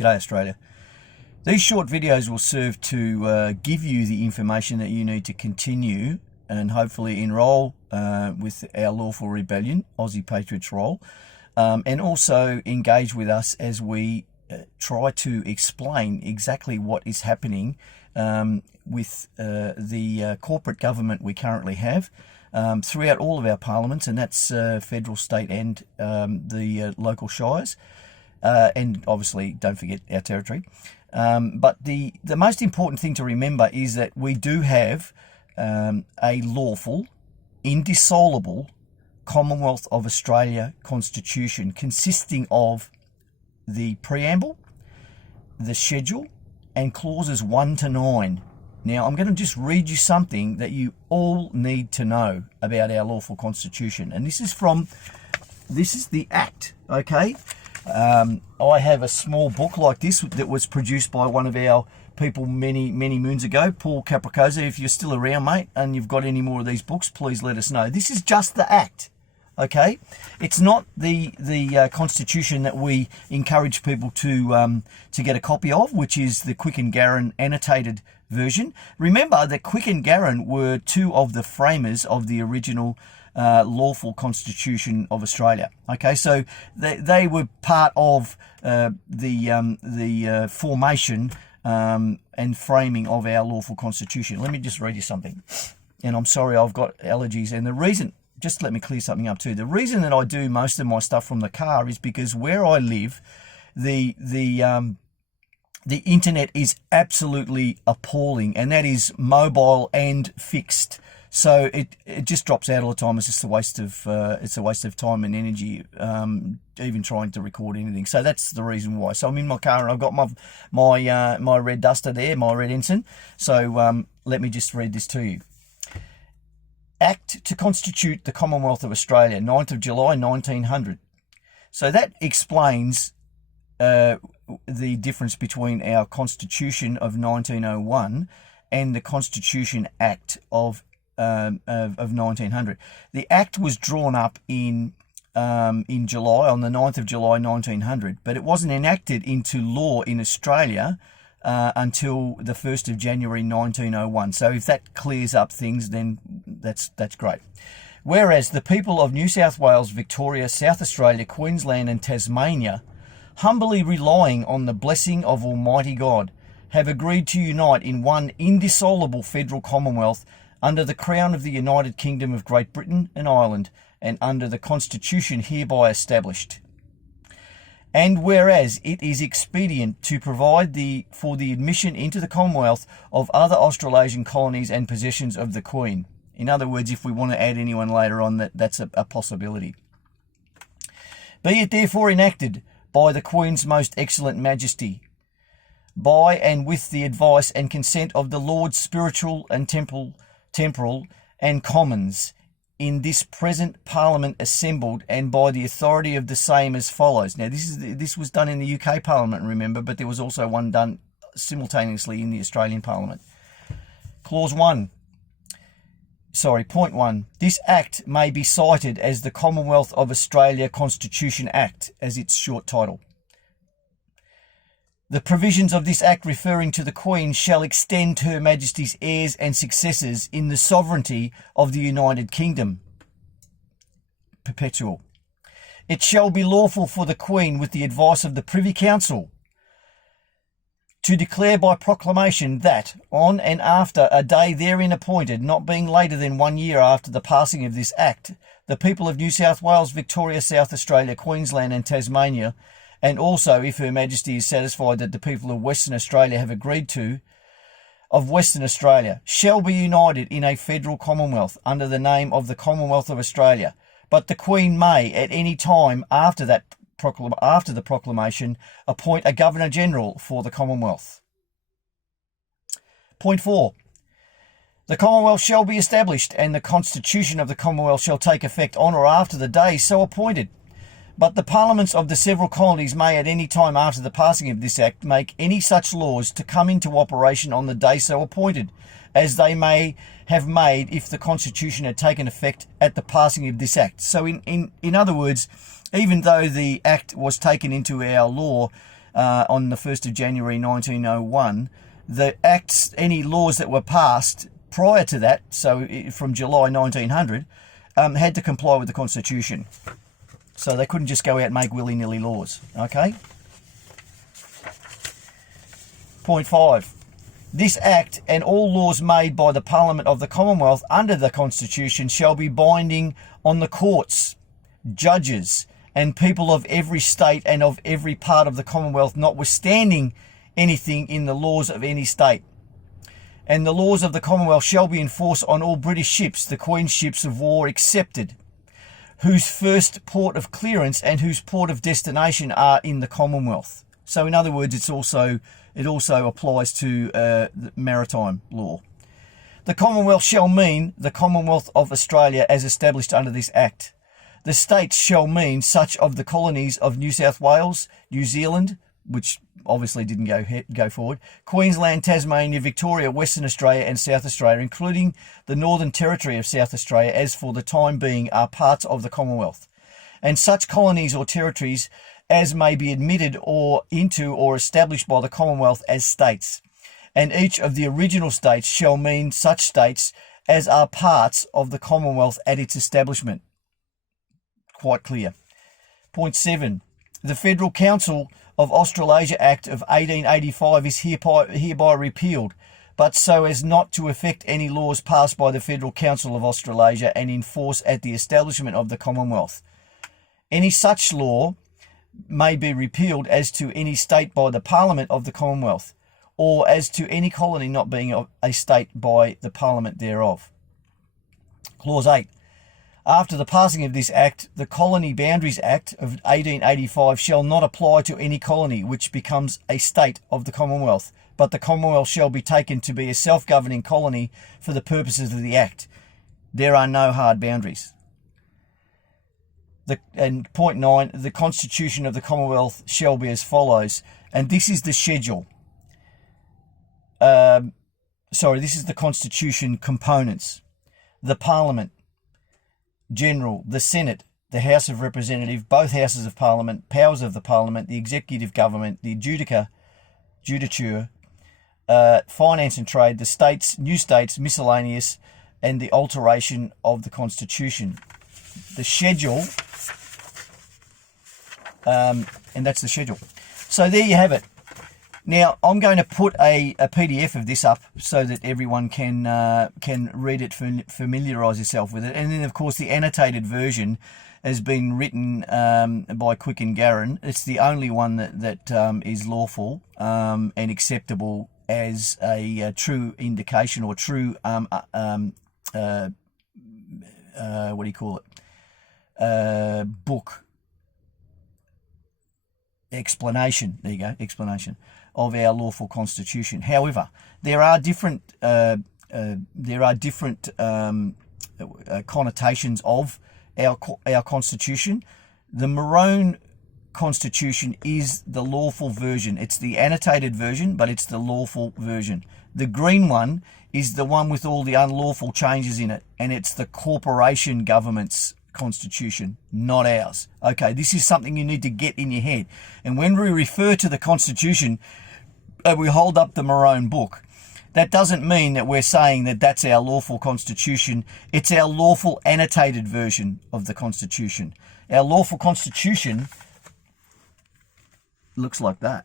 G'day Australia. These short videos will serve to give you the information that you need to continue and hopefully enrol with our Lawful Rebellion, Aussie Patriots roll, and also engage with us as we try to explain exactly what is happening with the corporate government we currently have throughout all of our parliaments, and that's federal, state and the local shires, and obviously don't forget our territory. But the most important thing to remember is that we do have a lawful, indissoluble Commonwealth of Australia Constitution consisting of the Preamble, the Schedule, and clauses 1 to 9. Now, I'm going to just read you something that you all need to know about our lawful constitution. And this is the Act, okay? I have a small book like this that was produced by one of our people many moons ago, Paul Capricosa. If you're still around, mate, and you've got any more of these books, please let us know. This is just the Act, okay? It's not the constitution that we encourage people to get a copy of, which is the Quick and Garran annotated version. Remember that Quick and Garran were two of the framers of the original lawful constitution of Australia. Okay, so they were part of the formation and framing of our lawful constitution. Let me just read you something. And I'm sorry, I've got allergies. And the reason, just let me clear something up too. The reason that I do most of my stuff from the car is because where I live, the internet is absolutely appalling, and that is mobile and fixed. So it just drops out all the time. It's just a waste of time and energy, even trying to record anything. So that's the reason why. So I'm in my car and I've got my red duster there, my red ensign. So let me just read this to you. Act to constitute the Commonwealth of Australia, 9th of July 1900. So that explains the difference between our Constitution of 1901 and the Constitution Act of 1900. The Act was drawn up in July, on the 9th of July 1900, but it wasn't enacted into law in Australia until the 1st of January 1901. So if that clears up things, then that's great. Whereas the people of New South Wales, Victoria, South Australia, Queensland and Tasmania, humbly relying on the blessing of Almighty God, have agreed to unite in one indissoluble federal commonwealth under the crown of the United Kingdom of Great Britain and Ireland, and under the Constitution hereby established. And whereas it is expedient to provide for the admission into the Commonwealth of other Australasian colonies and possessions of the Queen. In other words, if we want to add anyone later on, that's a possibility. Be it therefore enacted by the Queen's most excellent Majesty, by and with the advice and consent of the Lords Spiritual and Temporal and Commons in this present Parliament assembled, and by the authority of the same as follows. Now this was done in the UK Parliament, remember, but there was also one done simultaneously in the Australian Parliament. Point 1. This Act may be cited as the Commonwealth of Australia Constitution Act, as its short title. The provisions of this Act referring to the Queen shall extend to Her Majesty's heirs and successors in the sovereignty of the United Kingdom. Perpetual. It shall be lawful for the Queen, with the advice of the Privy Council, to declare by proclamation that, on and after a day therein appointed, not being later than 1 year after the passing of this Act, the people of New South Wales, Victoria, South Australia, Queensland and Tasmania, and also, if Her Majesty is satisfied that the people of Western Australia have agreed to, of Western Australia, shall be united in a federal commonwealth under the name of the Commonwealth of Australia. But the Queen may, at any time after the proclamation, appoint a Governor-General for the Commonwealth. Point 4. The Commonwealth shall be established, and the Constitution of the Commonwealth shall take effect on or after the day so appointed. But the parliaments of the several colonies may at any time after the passing of this Act make any such laws to come into operation on the day so appointed, as they may have made if the Constitution had taken effect at the passing of this Act. So in other words, even though the Act was taken into our law on the 1st of January 1901, the acts, any laws that were passed prior to that, so from July 1900, had to comply with the Constitution. So they couldn't just go out and make willy-nilly laws, okay? Point 5. This Act and all laws made by the Parliament of the Commonwealth under the Constitution shall be binding on the courts, judges, and people of every state and of every part of the Commonwealth, notwithstanding anything in the laws of any state. And the laws of the Commonwealth shall be enforced on all British ships, the Queen's ships of war excepted, whose first port of clearance and whose port of destination are in the Commonwealth. So in other words, it also applies to maritime law. The Commonwealth shall mean the Commonwealth of Australia as established under this Act. The states shall mean such of the colonies of New South Wales, New Zealand, which obviously didn't go forward, Queensland, Tasmania, Victoria, Western Australia and South Australia, including the Northern Territory of South Australia, as for the time being are parts of the Commonwealth, and such colonies or territories as may be admitted or into or established by the Commonwealth as states. And each of the original states shall mean such states as are parts of the Commonwealth at its establishment. Quite clear. Point 7. The Federal Council of Australasia Act of 1885 is hereby repealed, but so as not to affect any laws passed by the Federal Council of Australasia and in force at the establishment of the Commonwealth. Any such law may be repealed as to any state by the Parliament of the Commonwealth, or as to any colony not being a state by the Parliament thereof. Clause 8. After the passing of this Act, the Colony Boundaries Act of 1885 shall not apply to any colony which becomes a state of the Commonwealth, but the Commonwealth shall be taken to be a self-governing colony for the purposes of the Act. There are no hard boundaries. And point 9, the Constitution of the Commonwealth shall be as follows, and this is the schedule. This is the Constitution components. The Parliament, General, the Senate, the House of Representatives, both Houses of Parliament, powers of the Parliament, the Executive Government, the Judicature, Finance and Trade, the states, new states, miscellaneous, and the alteration of the Constitution. The schedule, and that's the schedule. So there you have it. Now, I'm going to put a PDF of this up so that everyone can read it, familiarise yourself with it. And then, of course, the annotated version has been written by Quick and Garron. It's the only one that is lawful and acceptable as a true indication or true, book explanation. There you go, explanation of our lawful constitution. However, there are different connotations of our constitution. The Maroon constitution is the lawful version. It's the annotated version, but it's the lawful version. The green one is the one with all the unlawful changes in it, and it's the corporation government's constitution, not ours. Okay, this is something you need to get in your head. And when we refer to the constitution, we hold up the Maroon book. That doesn't mean that we're saying that that's our lawful constitution. It's our lawful annotated version of the constitution. Our lawful constitution looks like that.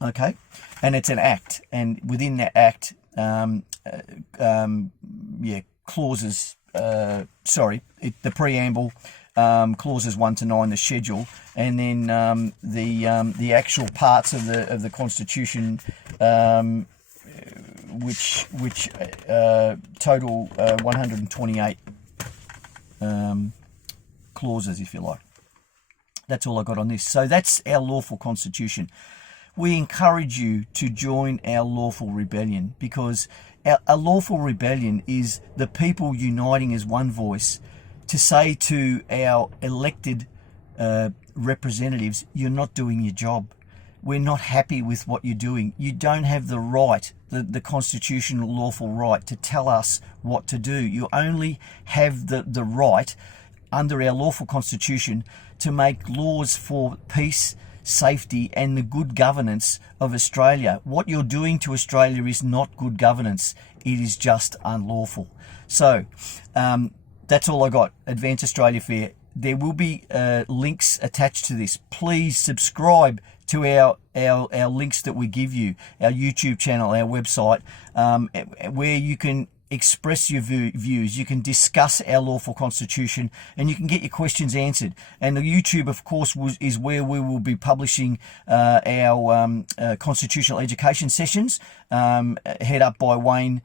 Okay, and it's an act, and within that act, clauses. The preamble, clauses 1 to 9, the schedule, and then the actual parts of the constitution, which total 128 clauses, if you like. That's all I got on this. So that's our lawful constitution. We encourage you to join our lawful rebellion, because a lawful rebellion is the people uniting as one voice to say to our elected representatives, you're not doing your job. We're not happy with what you're doing. You don't have the right, the constitutional lawful right to tell us what to do. You only have the right under our lawful constitution to make laws for peace, safety, and the good governance of Australia. What you're doing to Australia is not good governance. It is just unlawful. So that's all I got. Advance Australia Fair. There will be links attached to this. Please subscribe to our links that we give you, our YouTube channel, our website, where you can express your views, you can discuss our lawful constitution, and you can get your questions answered. And the YouTube, of course, is where we will be publishing our constitutional education sessions, head up by Wayne,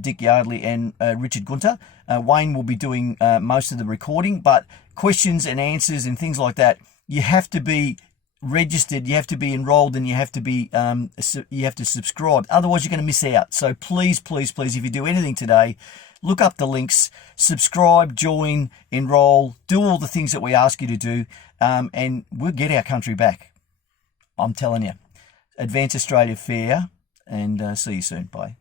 Dick Yardley and Richard Gunter. Wayne will be doing most of the recording, but questions and answers and things like that, you have to be registered, you have to be enrolled, and you have to subscribe. Otherwise, you're going to miss out. So please, please, please, if you do anything today, look up the links, subscribe, join, enroll, do all the things that we ask you to do, and we'll get our country back. I'm telling you. Advance Australia Fair, and see you soon. Bye.